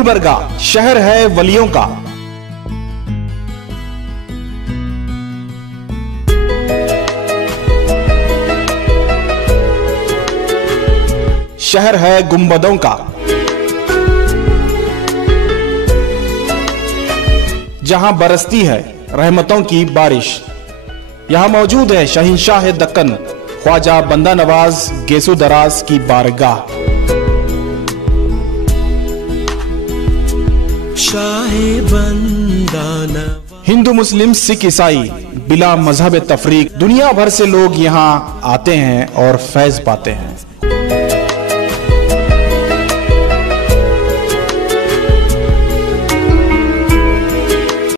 गुलबर्गा शहर है वलियों का। शहर है गुंबदों का, जहां बरसती है रहमतों की बारिश। यहां मौजूद है शहंशाह दक्कन ख्वाजा बंदा नवाज गेसो दराज की बारगाह। हिंदू मुस्लिम सिख ईसाई बिला मजहब तफरीक दुनिया भर से लोग यहाँ आते हैं और फैज पाते हैं।